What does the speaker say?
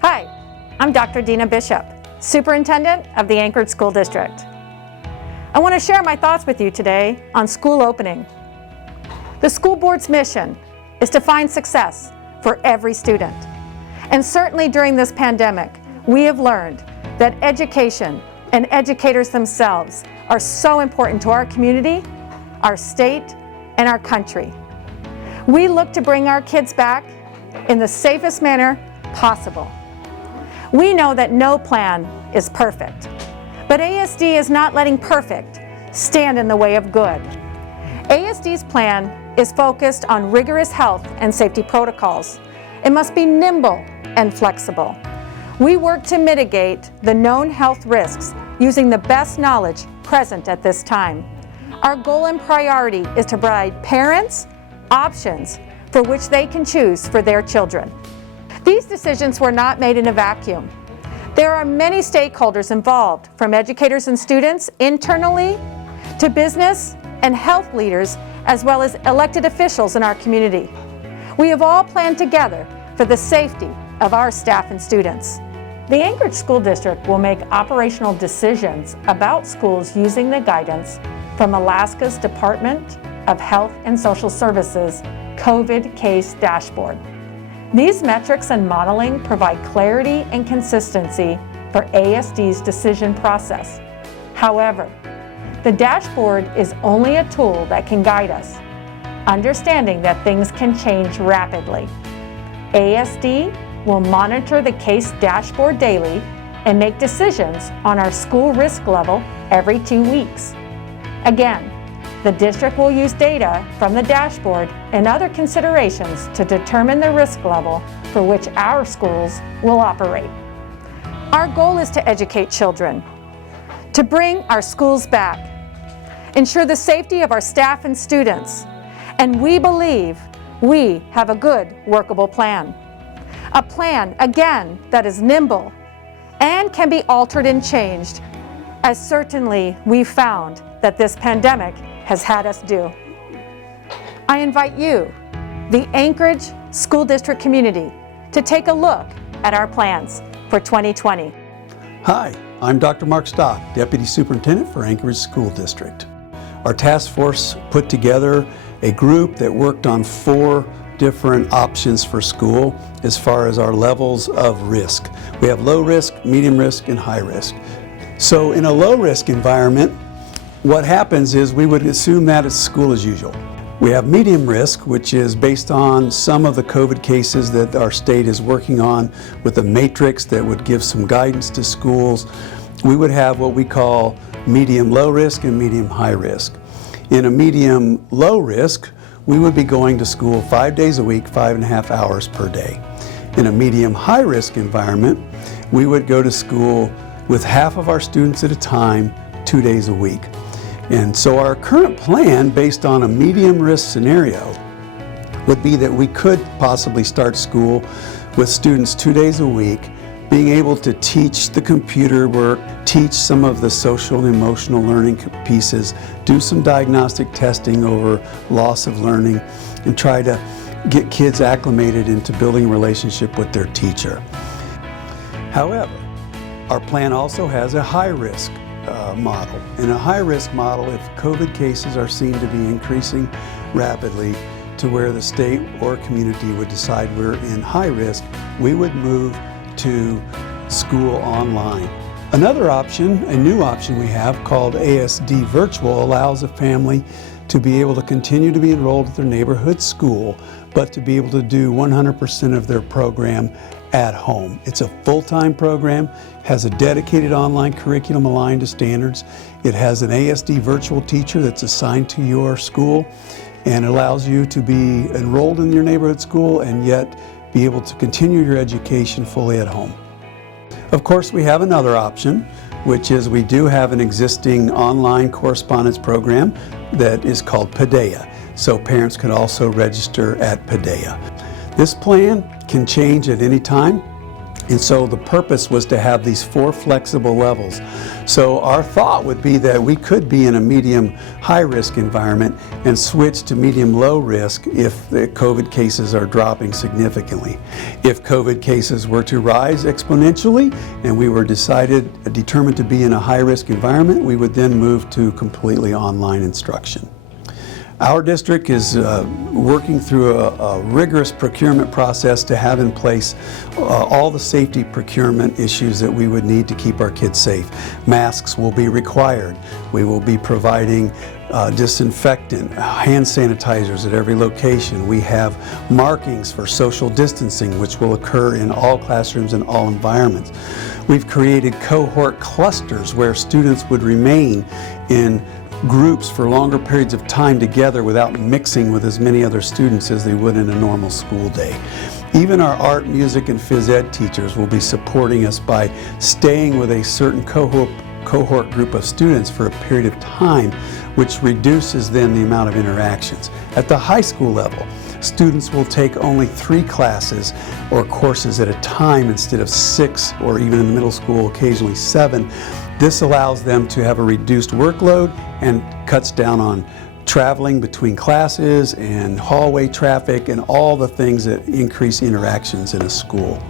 Hi, I'm Dr. Dina Bishop, Superintendent of the Anchorage School District. I want to share my thoughts with you today on school opening. The school board's mission is to find success for every student. And certainly during this pandemic, we have learned that education and educators themselves are so important to our community, our state, and our country. We look to bring our kids back in the safest manner possible. We know that no plan is perfect, but ASD is not letting perfect stand in the way of good. ASD's plan is focused on rigorous health and safety protocols. It must be nimble and flexible. We work to mitigate the known health risks using the best knowledge present at this time. Our goal and priority is to provide parents options for which they can choose for their children. These decisions were not made in a vacuum. There are many stakeholders involved, from educators and students internally to business and health leaders, as well as elected officials in our community. We have all planned together for the safety of our staff and students. The Anchorage School District will make operational decisions about schools using the guidance from Alaska's Department of Health and Social Services COVID Case Dashboard. These metrics and modeling provide clarity and consistency for ASD's decision process. However, the dashboard is only a tool that can guide us, understanding that things can change rapidly. ASD will monitor the case dashboard daily and make decisions on our school risk level every 2 weeks. Again, the district will use data from the dashboard and other considerations to determine the risk level for which our schools will operate. Our goal is to educate children, to bring our schools back, ensure the safety of our staff and students, and we believe we have a good, workable plan. A plan, again, that is nimble and can be altered and changed, as certainly we've found that this pandemic has had us do. I invite you, the Anchorage School District community, to take a look at our plans for 2020. Hi, I'm Dr. Mark Stock, Deputy Superintendent for Anchorage School District. Our task force put together a group that worked on 4 different options for school as far as our levels of risk. We have low risk, medium risk, and high risk. So in a low risk environment, what happens is we would assume that it's school as usual. We have medium risk, which is based on some of the COVID cases that our state is working on with a matrix that would give some guidance to schools. We would have what we call medium low risk and medium high risk. In a medium low risk, we would be going to school 5 days a week, 5.5 hours per day. In a medium high risk environment, we would go to school with half of our students at a time, 2 days a week. And so our current plan, based on a medium risk scenario, would be that we could possibly start school with students 2 days a week, being able to teach the computer work, teach some of the social and emotional learning pieces, do some diagnostic testing over loss of learning, and try to get kids acclimated into building a relationship with their teacher. However, our plan also has a high risk model. In a high risk model, if COVID cases are seen to be increasing rapidly to where the state or community would decide we're in high risk, we would move to school online. Another option, a new option we have called ASD Virtual, allows a family to be able to continue to be enrolled at their neighborhood school, but to be able to do 100% of their program at home. It's a full-time program, has a dedicated online curriculum aligned to standards. It has an ASD virtual teacher that's assigned to your school and allows you to be enrolled in your neighborhood school and yet be able to continue your education fully at home. Of course, we have another option, which is we do have an existing online correspondence program that is called PADEA. So parents can also register at PADEA. This plan can change at any time. And so the purpose was to have these 4 flexible levels. So our thought would be that we could be in a medium high risk environment and switch to medium low risk if the COVID cases are dropping significantly. If COVID cases were to rise exponentially and we were determined to be in a high risk environment, we would then move to completely online instruction. Our district is working through a rigorous procurement process to have in place all the safety procurement issues that we would need to keep our kids safe. Masks will be required. We will be providing disinfectant, hand sanitizers at every location. We have markings for social distancing, which will occur in all classrooms and all environments. We've created cohort clusters where students would remain in groups for longer periods of time together without mixing with as many other students as they would in a normal school day. Even our art, music, and phys ed teachers will be supporting us by staying with a certain cohort group of students for a period of time, which reduces then the amount of interactions. At the high school level, students will take only 3 classes or courses at a time instead of 6, or even in the middle school, occasionally 7. This allows them to have a reduced workload and cuts down on traveling between classes and hallway traffic and all the things that increase interactions in a school.